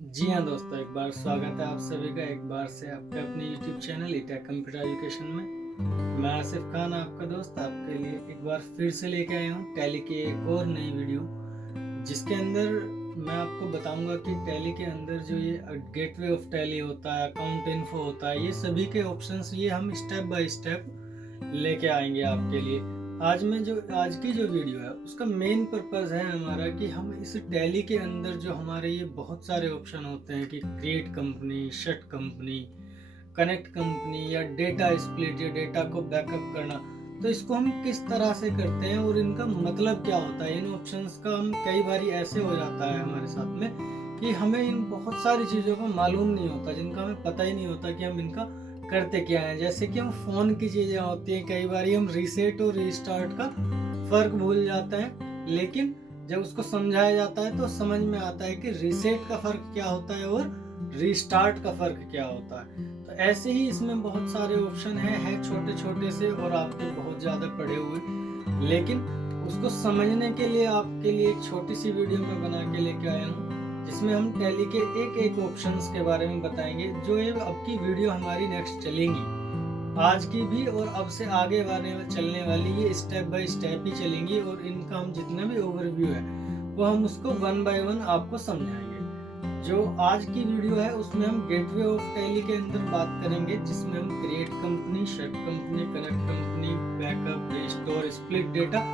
जी हाँ दोस्तों, एक बार स्वागत है आप सभी का एक बार से आपके अपने YouTube चैनल ईटेक कंप्यूटर एजुकेशन में। मैं आसिफ खान आपका दोस्त आपके लिए एक बार फिर से लेके आया हूँ टैली की एक और नई वीडियो, जिसके अंदर मैं आपको बताऊंगा कि टैली के अंदर जो ये गेटवे ऑफ टैली होता है, अकाउंट इन्फो होता है, ये सभी के ऑप्शंस ये हम स्टेप बाय स्टेप लेके आएंगे आपके लिए। आज की जो वीडियो है उसका मेन पर्पस है हमारा कि हम इस टैली के अंदर जो हमारे ये बहुत सारे ऑप्शन होते हैं कि create company, shut company, connect company या डेटा स्प्लिट या डेटा को बैकअप करना, तो इसको हम किस तरह से करते हैं और इनका मतलब क्या होता है। इन ऑप्शंस का हम कई बार ऐसे हो जाता है हमारे साथ में कि हमें इन बहुत सारी चीज़ों का मालूम नहीं होता, जिनका हमें पता ही नहीं होता कि हम इनका करते क्या है। जैसे कि हम फ़ोन की चीज़ें होती हैं, कई बार हम रीसेट और रीस्टार्ट का फ़र्क भूल जाते हैं, लेकिन जब उसको समझाया जाता है तो समझ में आता है कि रीसेट का फ़र्क क्या होता है और रीस्टार्ट का फ़र्क क्या होता है। तो ऐसे ही इसमें बहुत सारे ऑप्शन हैं छोटे छोटे से और आपके बहुत ज़्यादा पड़े हुए, लेकिन उसको समझने के लिए आपके लिए एक छोटी सी वीडियो में बना के लेके आया हूँ, जिसमें हम टैली के एक एक ऑप्शंस के बारे में बताएंगे। जो ये अब की वीडियो हमारी नेक्स्ट चलेंगी, आज की भी और अब से आगे चलने वाली, ये स्टेप बाय स्टेप ही चलेंगी और इनका हम जितना भी ओवरव्यू है वो हम उसको वन बाय वन आपको समझाएंगे। जो आज की वीडियो है उसमें हम गेटवे ऑफ टैली के अंदर बात करेंगे, जिसमें हम create company, shut company, connect company, backup, restore, split data,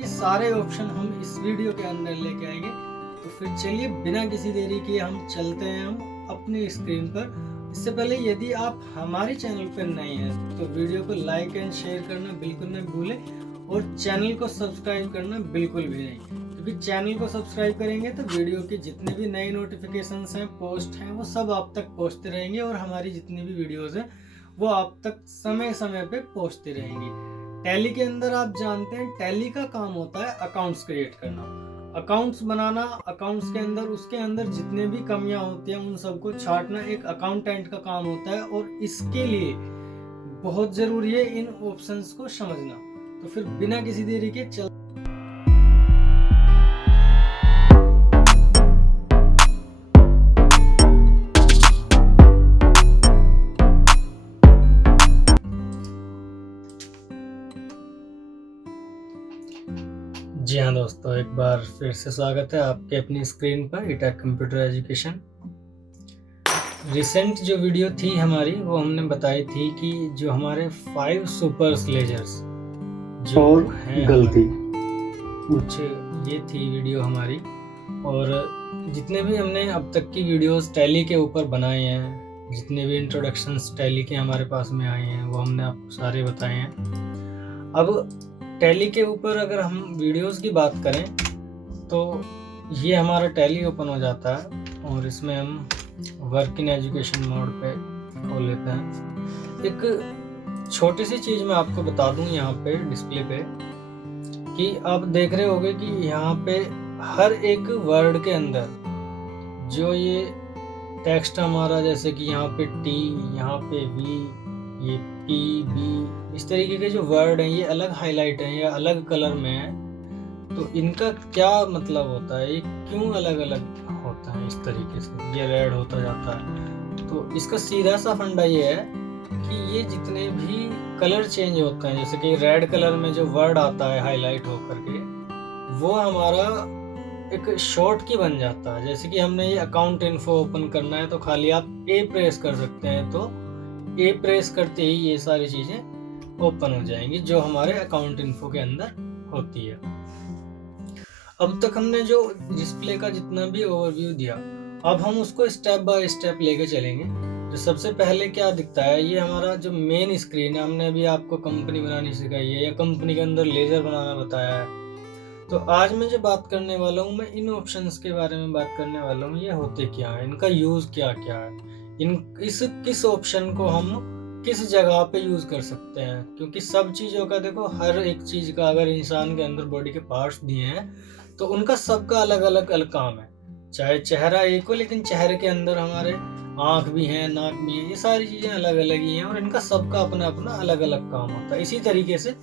ये सारे ऑप्शन हम इस वीडियो के अंदर लेके आएंगे। तो फिर चलिए बिना किसी देरी के हम चलते हैं हम अपनी स्क्रीन पर। इससे पहले यदि आप हमारे चैनल पर नए हैं तो वीडियो को लाइक एंड शेयर करना बिल्कुल न भूलें और चैनल को सब्सक्राइब करना बिल्कुल भी नहीं, क्योंकि चैनल को सब्सक्राइब करेंगे तो वीडियो के जितने भी नए नोटिफिकेशंस हैं, पोस्ट हैं, वो सब आप तक पहुंचते रहेंगे और हमारी जितनी भी वीडियोस हैं वो आप तक समय समय पे पहुंचती रहेंगी। टैली के अंदर आप जानते हैं टैली का काम होता है अकाउंट्स क्रिएट करना, अकाउंट्स बनाना, अकाउंट्स के अंदर उसके अंदर जितने भी कमियां होती हैं उन सबको छांटना एक अकाउंटेंट का काम होता है और इसके लिए बहुत जरूरी है इन ऑप्शंस को समझना। तो फिर बिना किसी देरी के चल जी हाँ दोस्तों, एक बार फिर से स्वागत है आपके अपनी स्क्रीन पर ईटेक कंप्यूटर एजुकेशन। रिसेंट जो वीडियो थी हमारी वो हमने बताई थी कि जो हमारे 5 सुपर स्लेजर्स जो हैं गलती कुछ, ये थी वीडियो हमारी। और जितने भी हमने अब तक की वीडियोस टैली के ऊपर बनाए हैं, जितने भी इंट्रोडक्शंस टैली के हमारे पास में आए हैं वो हमने आपको सारे बताए हैं। अब टैली के ऊपर अगर हम वीडियोस की बात करें तो ये हमारा टैली ओपन हो जाता है और इसमें हम वर्क इन एजुकेशन मोड पे खोल लेते हैं। एक छोटी सी चीज़ मैं आपको बता दूं यहाँ पे डिस्प्ले पे कि आप देख रहे होंगे कि यहाँ पे हर एक वर्ड के अंदर जो ये टेक्स्ट हमारा, जैसे कि यहाँ पे टी, यहाँ पे वी, ये पी, बी, इस तरीके के जो वर्ड हैं ये अलग हाईलाइट हैं या अलग कलर में हैं। तो इनका क्या मतलब होता है, ये क्यों अलग अलग होता है इस तरीके से, ये रेड होता जाता है। तो इसका सीधा सा फंडा ये है कि ये जितने भी कलर चेंज होते हैं, जैसे कि रेड कलर में जो वर्ड आता है हाईलाइट होकर के, वो हमारा एक शॉर्ट की बन जाता है। जैसे कि हमने ये अकाउंट इन्फो ओपन करना है तो खाली आप ए प्रेस कर सकते हैं, तो ए प्रेस करते ही ये सारी चीजें ओपन हो जाएंगी जो हमारे अकाउंट इन्फो के अंदर होती है। अब तक हमने जो डिस्प्ले का जितना भी ओवरव्यू दिया, अब हम उसको स्टेप बाय स्टेप लेके चलेंगे। तो सबसे पहले क्या दिखता है, ये हमारा जो मेन स्क्रीन है, हमने अभी आपको कंपनी बनानी सिखाई है या कंपनी के अंदर लेजर बनाना बताया है। तो आज मैं जो बात करने वाला हूँ, मैं इन ऑप्शंस के बारे में बात करने वाला हूँ। ये होते क्या है, इनका यूज क्या क्या है, किस ऑप्शन को हम किस जगह पे यूज कर सकते हैं। क्योंकि सब चीजों का देखो, हर एक चीज का अगर इंसान के अंदर बॉडी के पार्ट्स दिए हैं तो उनका सबका अलग अलग काम है। चाहे चेहरा एक हो, लेकिन चेहरे के अंदर हमारे आंख भी हैं, नाक भी है, ये सारी चीजें अलग अलग ही हैं और इनका सबका अपना अपना अलग अलग काम होता है। इसी तरीके से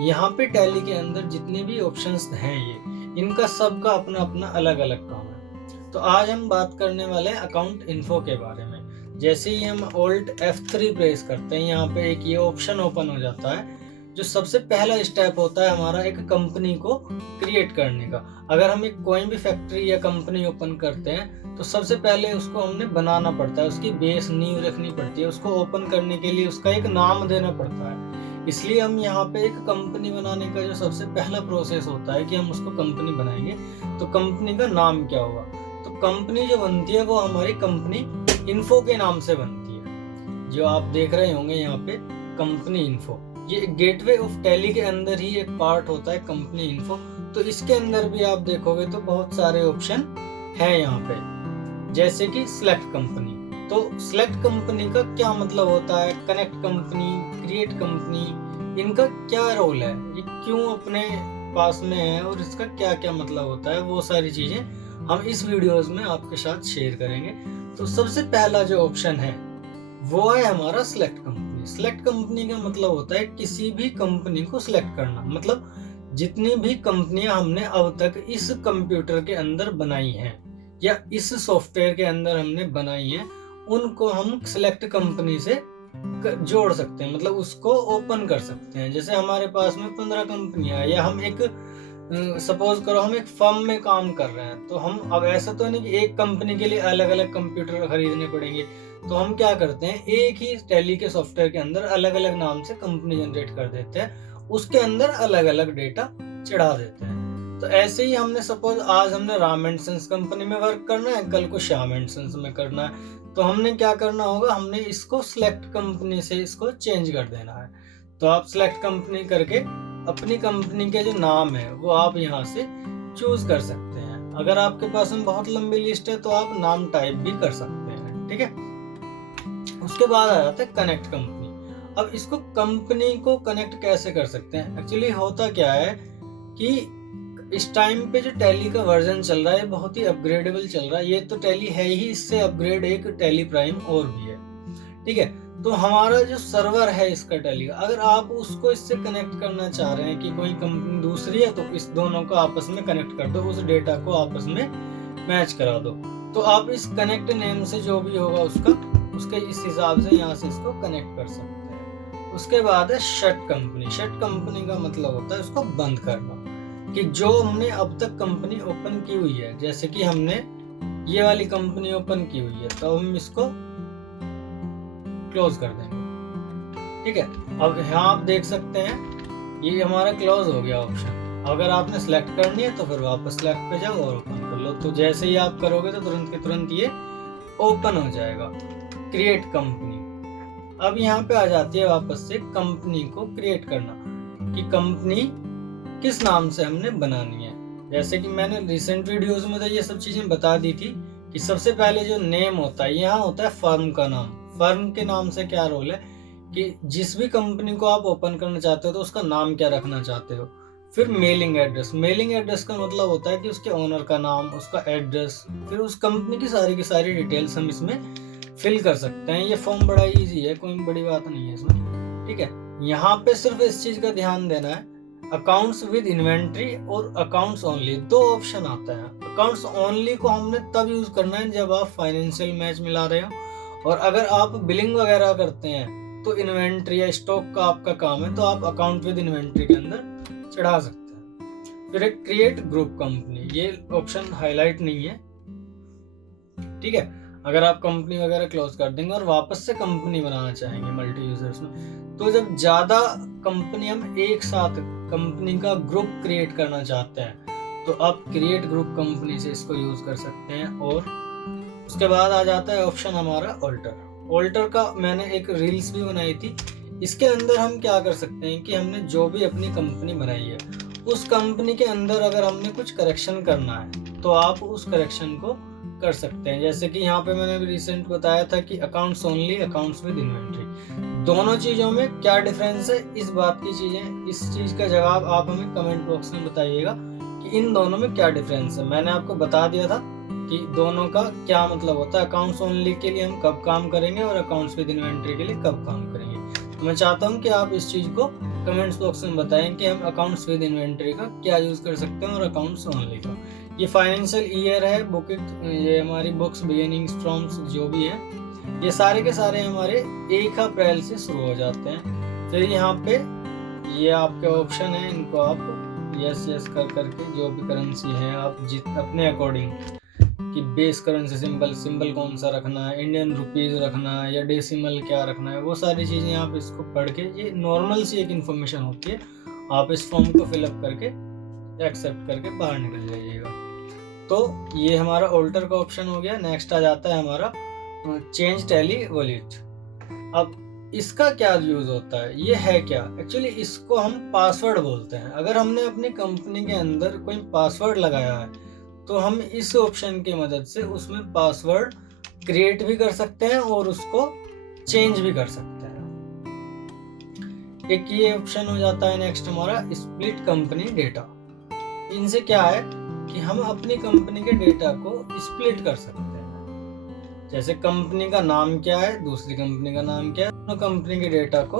यहाँ पे टैली के अंदर जितने भी ऑप्शंस हैं, ये इनका सबका अपना अपना अलग अलग काम है। तो आज हम बात करने वाले हैं अकाउंट इन्फो के बारे में। जैसे ही हम Alt F3 प्रेस करते हैं, यहाँ पे एक ये ऑप्शन ओपन हो जाता है। जो सबसे पहला स्टेप होता है हमारा एक कंपनी को क्रिएट करने का। अगर हम एक कोई भी फैक्ट्री या कंपनी ओपन करते हैं तो सबसे पहले उसको हमने बनाना पड़ता है, उसकी बेस नींव रखनी पड़ती है। उसको ओपन करने के लिए उसका एक नाम देना पड़ता है। इसलिए हम यहाँ पे एक कंपनी बनाने का जो सबसे पहला प्रोसेस होता है कि हम उसको कंपनी बनाएंगे, तो कंपनी का नाम क्या होगा। तो कंपनी जो बनती है वो हमारी कंपनी इन्फो के नाम से बनती है। जो आप देख रहे होंगे यहाँ पे कंपनी इन्फो, ये गेटवे ऑफ टैली के अंदर ही एक पार्ट होता है कंपनी इन्फो। तो इसके अंदर भी आप देखोगे तो बहुत सारे ऑप्शन है यहाँ पे, जैसे कि सिलेक्ट कंपनी। तो सिलेक्ट कंपनी का क्या मतलब होता है, कनेक्ट कंपनी, क्रिएट कंपनी, इनका क्या रोल है, ये क्यों अपने पास में है और इसका क्या क्या मतलब होता है, वो सारी चीजें हम इस वीडियोस में आपके साथ शेयर करेंगे। तो सबसे पहला जो ऑप्शन है वो है हमारा सिलेक्ट कंपनी। सिलेक्ट कंपनी का मतलब होता है किसी भी कंपनी को सिलेक्ट करना। मतलब जितनी भी कंपनियां हमने अब तक इस कंप्यूटर के अंदर बनाई हैं या इस सॉफ्टवेयर के अंदर हमने बनाई हैं, उनको हम सिलेक्ट कंपनी से जोड़ सकते हैं, मतलब उसको ओपन कर सकते हैं। जैसे हमारे पास में 15 कंपनियां हैं, या हम एक सपोज करो हम एक फर्म में काम कर रहे हैं, तो हम अब ऐसा तो नहीं कि एक कंपनी के लिए अलग अलग कंप्यूटर खरीदने पड़ेंगे। तो हम क्या करते हैं, एक ही टैली के सॉफ्टवेयर के अंदर अलग अलग नाम से कंपनी जनरेट कर देते हैं, उसके अंदर अलग अलग डेटा चढ़ा देते हैं। तो ऐसे ही हमने सपोज आज हमने राम एंड सन्स कंपनी में वर्क करना है, कल को श्याम एंड सन्स में करना है, तो हमने क्या करना होगा, हमने इसको सिलेक्ट कंपनी से इसको चेंज कर देना है। तो आप सिलेक्ट कंपनी करके अपनी कंपनी के जो नाम है वो आप यहाँ से चूज कर सकते हैं। अगर आपके पास में बहुत लंबी लिस्ट है तो आप नाम टाइप भी कर सकते हैं, ठीक है। उसके बाद आ जाता है कनेक्ट कंपनी। अब इसको कंपनी को कनेक्ट कैसे कर सकते हैं, एक्चुअली होता क्या है कि इस टाइम पे जो टैली का वर्जन चल रहा है बहुत ही अपग्रेडेबल चल रहा है। ये तो टैली है ही, इससे अपग्रेड एक टैली प्राइम और भी है, ठीक है। तो हमारा जो सर्वर है इसका टैली का, अगर आप उसको इससे कनेक्ट करना चाह रहे हैं कि कोई कंपनी दूसरी है, तो इस दोनों को आपस में कनेक्ट कर दो, उस डेटा को आपस में मैच करा दो। तो आप इस कनेक्ट नेम से जो भी होगा उसके इस हिसाब से यहाँ से इसको कनेक्ट कर सकते हैं। उसके बाद है शट कंपनी। शट कंपनी का मतलब होता है उसको बंद करना, कि जो हमने अब तक कंपनी ओपन की हुई है, जैसे कि हमने ये वाली कंपनी ओपन की हुई है, तो हम इसको क्लोज कर देंगे, ठीक है। अब यहाँ आप देख सकते हैं ये हमारा क्लोज हो गया ऑप्शन। अगर आपने सिलेक्ट करनी है तो फिर वापस सिलेक्ट पे जाओ और ओपन कर लो। तो जैसे ही आप करोगे तो तुरंत के तुरंत ये ओपन हो जाएगा। क्रिएट कंपनी, अब यहाँ पे आ जाती है वापस से कंपनी को क्रिएट करना, कि कंपनी किस नाम से हमने बनानी है। जैसे कि मैंने रिसेंट वीडियोस में तो ये सब चीजें बता दी थी कि सबसे पहले जो नेम होता है, यहाँ होता है फर्म का नाम। फर्म के नाम से क्या रोल है कि जिस भी कंपनी को आप ओपन करना चाहते हो तो उसका नाम क्या रखना चाहते हो। फिर मेलिंग एड्रेस। मेलिंग एड्रेस का मतलब होता है कि उसके ओनर का नाम, उसका एड्रेस, फिर उस कंपनी की सारी डिटेल्स हम इसमें फिल कर सकते हैं। ये फॉर्म बड़ा इजी है, कोई बड़ी बात नहीं है इसमें, ठीक है। यहाँ पे सिर्फ इस चीज का ध्यान देना है, अकाउंट्स विद इन्वेंट्री और अकाउंट्स ओनली दो ऑप्शन आता है। अकाउंट्स ओनली को हमने तब यूज करना है जब आप फाइनेंशियल मैच मिला रहे हो, और अगर आप बिलिंग वगैरह करते हैं तो इन्वेंट्री या स्टॉक का आपका काम है तो आप अकाउंट विद इन्वेंट्री के अंदर चढ़ा सकते हैं। फिर एक क्रिएट ग्रुप कंपनी, ये ऑप्शन हाईलाइट नहीं है, ठीक है। अगर आप कंपनी वगैरह क्लोज कर देंगे और वापस से कंपनी बनाना चाहेंगे मल्टी यूजर्स में, तो जब ज्यादा कंपनी हम एक साथ कंपनी का ग्रुप क्रिएट करना चाहते हैं तो आप क्रिएट ग्रुप कंपनी से इसको यूज कर सकते हैं। और उसके बाद आ जाता है ऑप्शन हमारा ऑल्टर। ऑल्टर का मैंने एक रील्स भी बनाई थी। इसके अंदर हम क्या कर सकते हैं कि हमने जो भी अपनी कंपनी बनाई है उस कंपनी के अंदर अगर हमने कुछ करेक्शन करना है तो आप उस करेक्शन को कर सकते हैं। जैसे कि यहाँ पे मैंने भी रिसेंट बताया था कि accounts only, accounts with inventory, दोनों चीजों में क्या डिफरेंस है, इस बात की चीजें, इस चीज का जवाब आप हमें कमेंट बॉक्स में बताइएगा कि इन दोनों में क्या डिफरेंस है। मैंने आपको बता दिया था कि दोनों का क्या मतलब होता है, अकाउंट्स ओनली के लिए हम कब काम करेंगे और अकाउंट्स विद इन्वेंट्री के लिए कब काम करेंगे। तो मैं चाहता हूँ कि आप इस चीज को कमेंट्स बॉक्स में बताएं कि हम अकाउंट्स विद इन्वेंट्री का क्या यूज कर सकते हैं और अकाउंट्स ओनली का, ये फाइनेंशियल ईयर है, ये हमारी बुक्स बिगिनिंग फ्रॉम जो भी है, ये सारे के सारे हमारे 1 अप्रैल से शुरू हो जाते हैं। फिर यहाँ पे ये आपके ऑप्शन है, इनको आप यस यस कर करके जो भी करेंसी है आप अपने अकॉर्डिंग कि बेस करेंसी सिंबल कौन सा रखना है, इंडियन रुपीज रखना है या डेसिमल क्या रखना है, वो सारी चीज़ें आप इसको पढ़ के, ये नॉर्मल सी एक इन्फॉर्मेशन होती है, आप इस फॉर्म को फिलअप करके एक्सेप्ट करके बाहर निकल जाइएगा। तो ये हमारा ऑल्टर का ऑप्शन हो गया। नेक्स्ट आ जाता है हमारा चेंज टैली वॉलेट। अब इसका क्या यूज होता है, ये है क्या, एक्चुअली इसको हम पासवर्ड बोलते हैं। अगर हमने अपनी कंपनी के अंदर कोई पासवर्ड लगाया है तो हम इस ऑप्शन की मदद से उसमें पासवर्ड क्रिएट भी कर सकते हैं और उसको चेंज भी कर सकते हैं। एक ये ऑप्शन हो जाता है। नेक्स्ट हमारा स्प्लिट कंपनी डेटा। इनसे क्या है कि हम अपनी कंपनी के डेटा को स्प्लिट कर सकते हैं। जैसे कंपनी का नाम क्या है, दूसरी कंपनी का नाम क्या है, दोनों कंपनी के डेटा को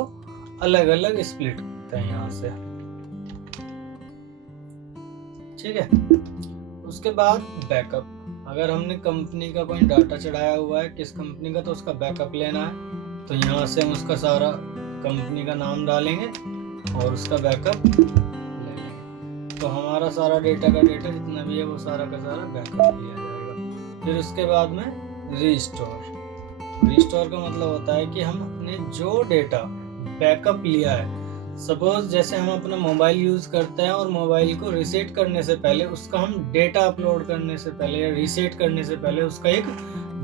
अलग अलग स्प्लिट करते हैं यहाँ से। ठीक है। उसके बाद बैकअप। अगर हमने कंपनी का कोई डाटा चढ़ाया हुआ है किस कंपनी का, तो उसका बैकअप लेना है, तो यहाँ से हम उसका सारा कंपनी का नाम डालेंगे और उसका बैकअप ले लेंगे। तो हमारा सारा डेटा का डेटा जितना भी है वो सारा का सारा बैकअप लिया जाएगा। फिर उसके बाद में रिस्टोर का मतलब होता है कि हम अपने जो डेटा बैकअप लिया है, सपोज जैसे हम अपना मोबाइल यूज करते हैं और मोबाइल को रीसेट करने से पहले उसका हम डेटा अपलोड करने से पहले या रीसेट करने से पहले उसका एक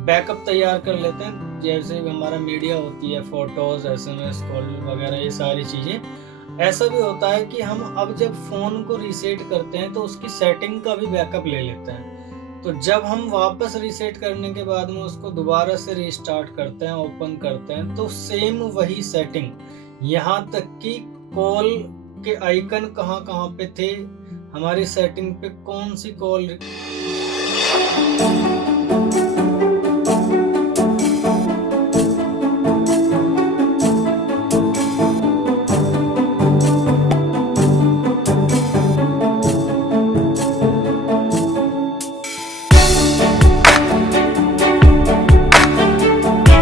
बैकअप तैयार कर लेते हैं। जैसे हमारा मीडिया होती है, फोटोज, SMS कॉल वगैरह, ये सारी चीजें। ऐसा भी होता है कि हम अब जब फोन को रीसेट करते हैं तो उसकी सेटिंग का भी बैकअप ले लेते हैं। तो जब हम वापस रीसेट करने के बाद में उसको दोबारा से रीस्टार्ट करते हैं, ओपन करते हैं, तो सेम वही सेटिंग, यहाँ तक कि कॉल के आइकन कहाँ कहाँ पे थे, हमारी सेटिंग पे कौन सी कॉल